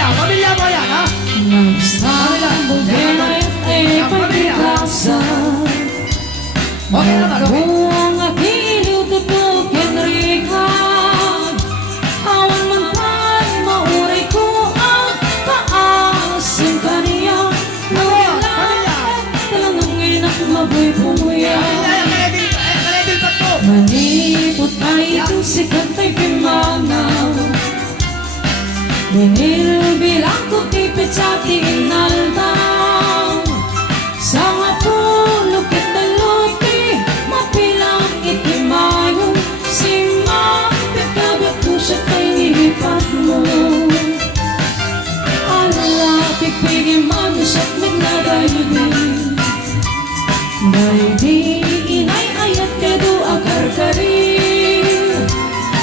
Pamilya mo yan, ha? Nagsabog din ay pagkakasan. Okay naman, okay. Buong aking tutukin ringan. Awan man tayo mauray ko ang kaasin kaniya. Nangyayari talagang inak maboy pumuya. Kaledil pa to. Manipot ay itong sikat ay pimanaw. Binilbilang ko tipid sa tinaldang. Sa nga pulo kitaluti, mapilang itimayo. Si mapit kabit ko siya kay nilipat mo. Alapik pigi manusap nagladayunin. Dahil inay ayat kedo akar-kari.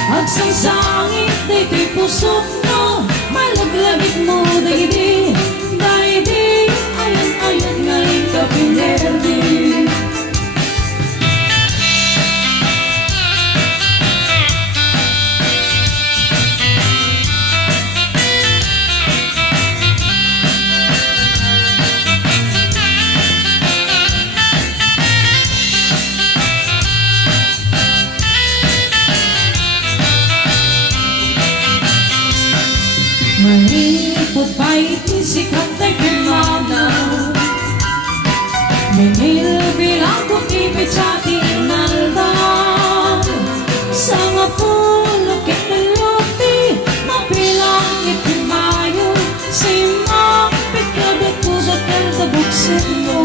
Agsangsangit di kay pusok no. Malaglagit mo dahi di ayan ngayon ka pinerdi. Manipot pa itisikat ay pimanaw. Binilbilang ko tipid sa tinaldang. Sa nga pulo kitaluti, mapilang itimayo. Si mapit kabit ko sa kaltabuksin mo.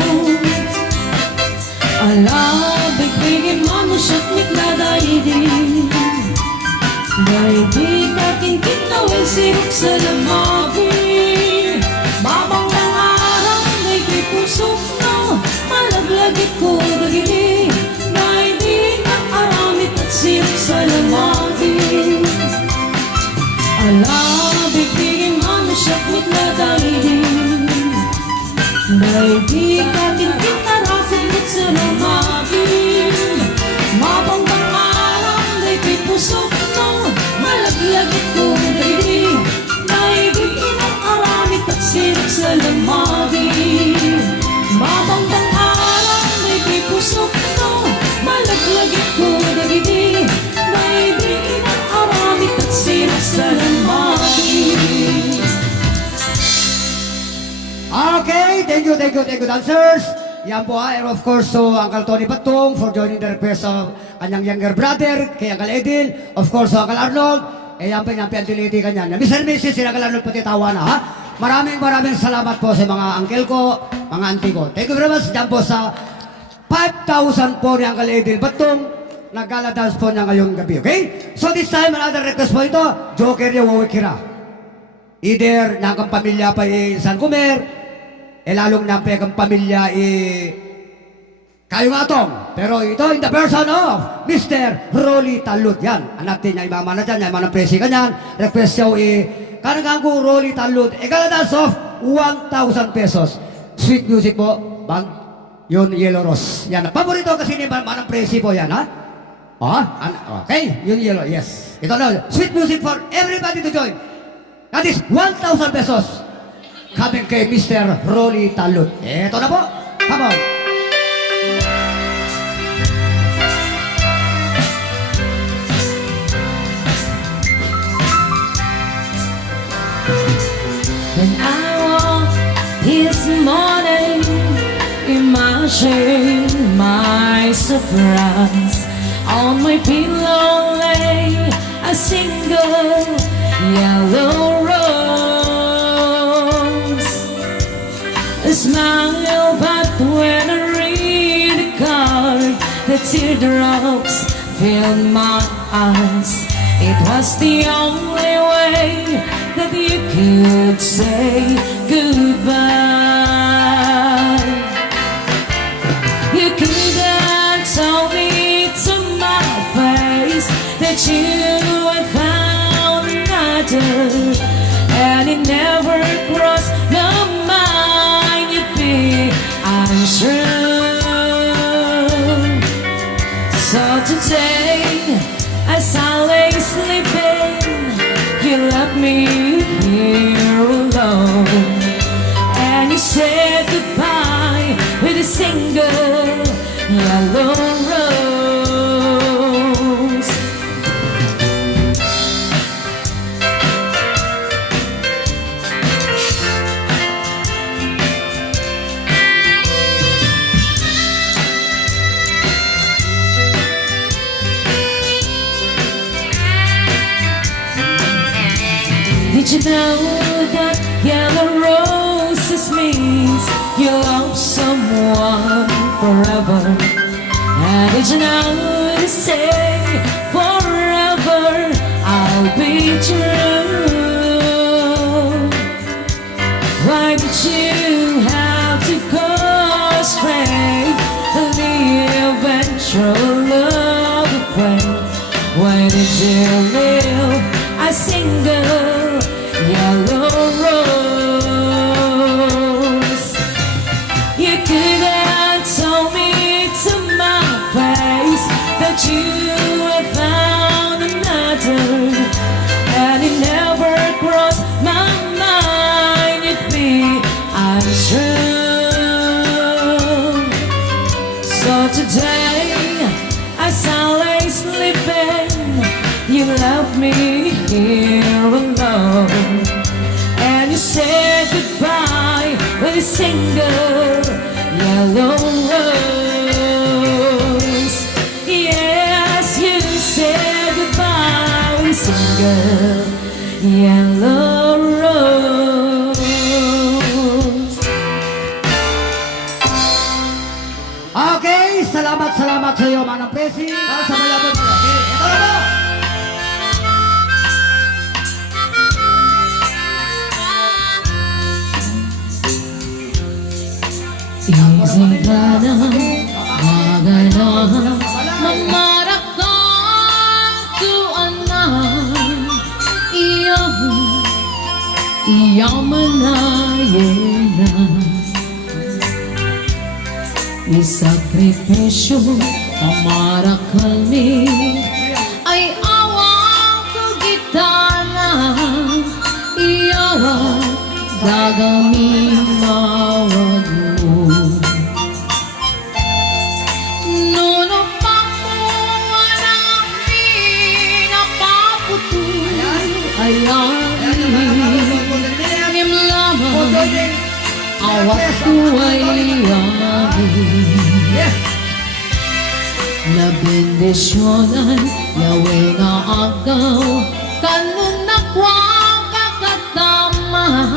Alabig bigin manusat nagladayidin. Dahil di ka kinkinawin sirok sa lamagin. Babang ng araw ay kay pusok no. Malaglagit ko dagili. Dahil di ka aramit at sirok sa lamagin. Alabig bigin manusyak nagladayidin. Dahil di ka kinkinawin sirok sa lamagin. Babang ng araw ay kay pusok no. Malaglagit ko dahili. Dahil di inang aramit at sirok sa lamagin. Mabanggang araw may pipusok no. Malaglagit ko dahili. Dahil di inang aramit at sirok sa lamagin. Okay, thank you, dancers. Yan po and of course to Uncle Tony Patong for joining the request of kanyang younger brother, kay Uncle Edil, of course to Uncle Arnold, yan po yung piantiliti kanyan. Mr. and Mrs. si Uncle Arnold pati tawa na, ha? Maraming salamat po sa mga uncle ko, mga auntie ko. Thank you very much. Yan po sa 5,000 po ni Uncle Edil Patong, nag-gala dance po niya ngayong gabi, okay? So this time, another request po ito, Joker yung Wawikira. Either nakang pamilya pa San Comer, lalong nampekang pamilya kayo nga tong. Pero ito in the person of Mr. Rolly Talud. Yan, anak din niya imama na dyan, imama ng presi kanyan. Request siya kanang ko Rolly Talud. Galadas of 1,000 pesos. Sweet music po, bag, yun Yellow Rose. Yan, paborito kasi ni manang presi po yan, ha? Okay, yun Yellow, yes. Ito na, sweet music for everybody to join. That is 1,000 pesos. Coming kay Mr. Rolly Talud. Eto na po. Come on. When I woke this morning, imagine my surprise. On my pillow lay a single yellow rose. A smile, but when I read the card, the teardrops filled my eyes. It was the only way that you could say goodbye. You could have told me to my face that you had found another, and it never crossed my mind you'd be unsure. So today, as I lay sleeping, you left me here alone. know that yellow roses means you love someone forever? And did you know to say forever I'll be true? Why did you have to go astray? The eventual love affair. Why did you live a single yellow rose? You could have told me to my face that you had found another, and it never crossed my mind it'd be untrue. So today, as I lay sleeping, you left me here alone, and you said goodbye with a single yellow rose. Yes, you said goodbye with a single yellow rose. Okay, salamat sa iyo, Manang Presi. Para sa mayabang malaki. Ito na po! Easy ka na, magana, mamarakan tuan na, iyaman na yena. Isakripisyo, mamarakan ni, ay awang kugitana, iyawan, gagami mawag mo. Nuno pa mo anang pinapaputo, ayan, nim lamang, awak ko ay amin. Yes! Nabindisyonan, yawe nga agaw, kanun nakwang kakataman,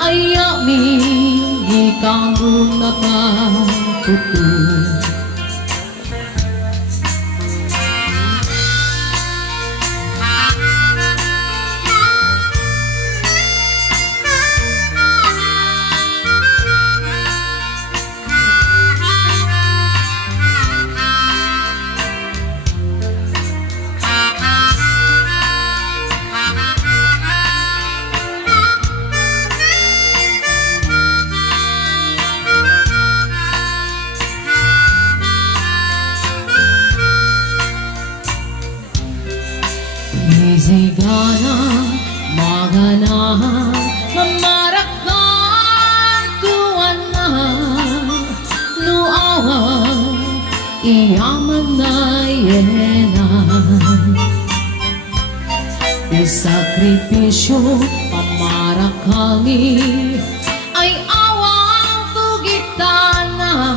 ayami, ikaw na paputo. Isigana, magana, mamarakan tuan na, nuawa, iyaman na yena. Isakripisyo, pamarakani, ay awang tugitana,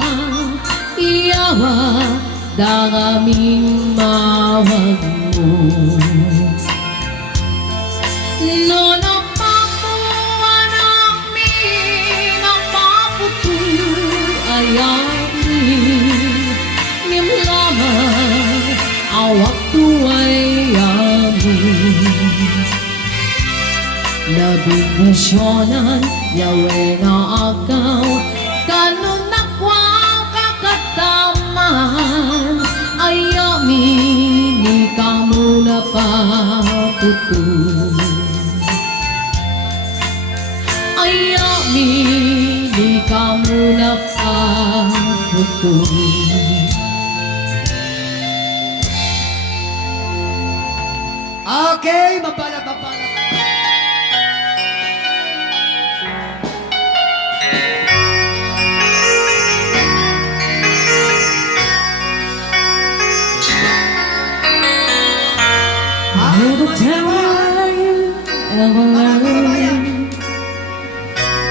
iyawa, dagaming mawag mo. Nono pa mo anang minapaputo, ayami, nim lamang, awak ko ay amin. Nabindisyonan, yawe nga agaw, kanun nakwang kakataman, ayami, ni ka muna paputo. Ayami, di ka muna paputo. Okay, mapalat. Never tell you, ever Mga kababayan, learn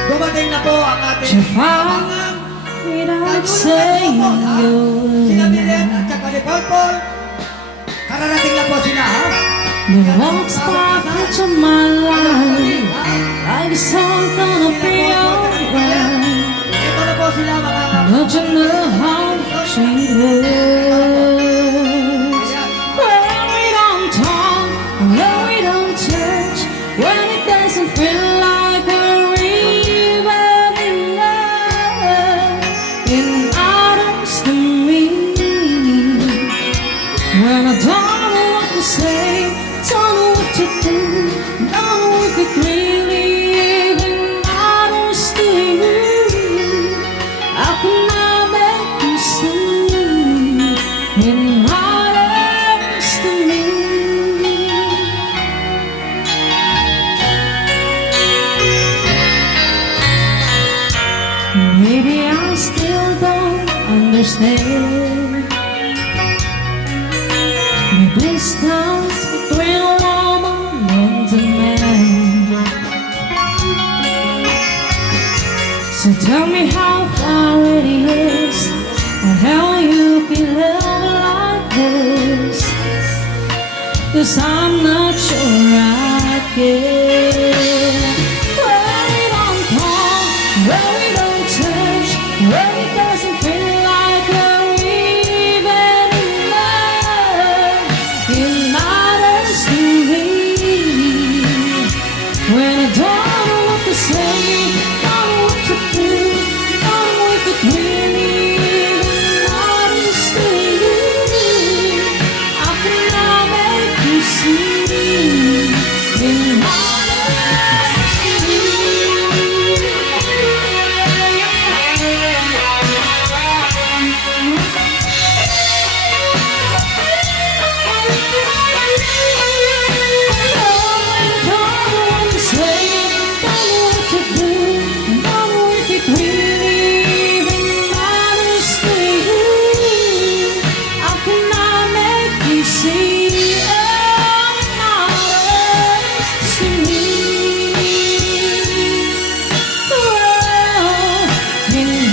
dumating na po ang to ating fall mga without saying sila your Milen at saka ni Paul. Kararating na po sila, ha? The walks back into my life like it's all gonna be alright. Ito na po sila mga... But you know how she hurts when we don't talk, when we don't touch, when it doesn't feel like we're even in love. In others to me, when I don't know what to say, don't know what to do, don't know if it really even matters to you. How can I make you see it matters to me? Maybe I still don't understand the distance between a woman and a man. So tell me how far it is, and how you can live like this. 'Cause I'm not sure I can. When we don't talk, when we don't touch, when it doesn't feel like we're even in love, it matters to me. When I don't know what to say, don't know what to do, don't know if it really even matters to you. How can I make you see it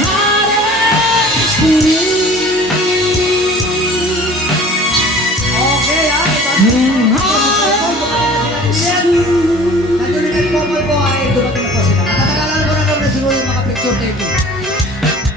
matters to me? Okay, ha? Nandun na yung couple po ay dumating na po sila. Natatagalan ko na naman siguro yung mga picture taking.